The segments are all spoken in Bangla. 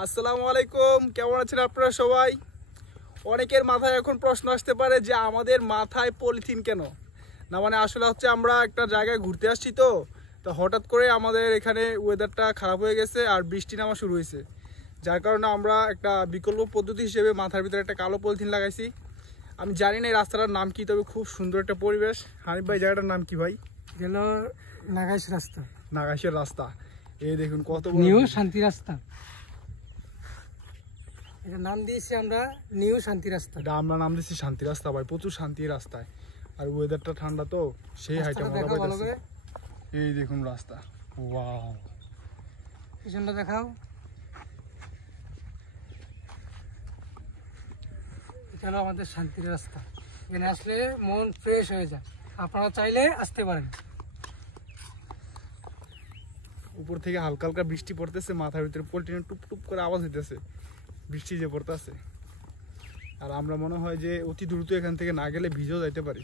আসসালামু আলাইকুম, কেমন আছেন আপনারা সবাই? অনেকের মাথায় এখন প্রশ্ন আসতে পারে যে আমাদের মাথায় পলিথিন কেন না। মানে আসলে হচ্ছে আমরা একটা জায়গায় ঘুরতে আসছি, তো হঠাৎ করে আমাদের এখানে ওয়েদারটা খারাপ হয়ে গেছে আর বৃষ্টি নামা শুরু হয়েছে, যার কারণে আমরা একটা বিকল্প পদ্ধতি হিসেবে মাথার ভিতরে একটা কালো পলিথিন লাগাইছি। আমি জানি না এই রাস্তাটার নাম কি, তবে খুব সুন্দর একটা পরিবেশ। হানিফ ভাই, জায়গাটার নাম কি ভাই? গেল নাগাইশ রাস্তা, নাগাইশের রাস্তা। এই দেখুন কত নিউ শান্তি রাস্তা। এটা নাম দিয়েছি আমরা নিউ শান্তি রাস্তা। এটা আমরা নাম দিয়েছি শান্তি রাস্তা ভাই, প্রচুর শান্তি রাস্তায়। আর ওয়েদারটা ঠান্ডা, তো সেই হাইটা মজা পাইতেছে। এই দেখুন রাস্তা, ওয়াও। পিছনটা দেখাও। এটা হলো আমাদের শান্তির রাস্তা। এখানে আসলে মন ফ্রেশ হয়ে যায়, আপনারা চাইলে আসতে পারেন। উপর থেকে হালকা হালকা বৃষ্টি পড়তেছে, মাথার ভিতরে পলিথিনের টুপ টুপ করে আওয়াজ হইতেছে, বৃষ্টি যে পড়তেছে। আর আমরা মনে হয় যে অতি দ্রুত এখান থেকে না গেলে ভিজেও যাইতে পারি।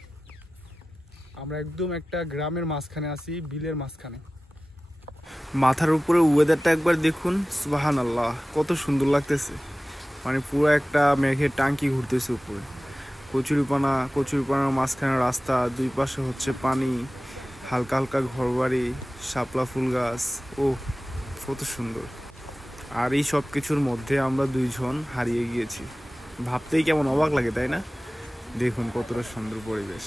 আমরা একদম একটা গ্রামের মাঝখানে আছি, বিলের মাঝখানে। মাথার উপরে ওয়েদারটা একবার দেখুন, সুবহানাল্লাহ, কত সুন্দর লাগতেছে। মানে পুরো একটা মেঘের টাঙ্কি ঘুরতেছে উপরে। কচুরিপানার মাঝখানে রাস্তা, দুই পাশে হচ্ছে পানি, হালকা হালকা ঘরবাড়ি, শাপলা ফুল গাছ। ও কত সুন্দর। আর এই সব কিছুর মধ্যে আমরা দুইজন হারিয়ে গিয়েছি। ভাবতেই কেমন অবাক লাগে, তাই না? দেখুন কতটা সুন্দর পরিবেশ।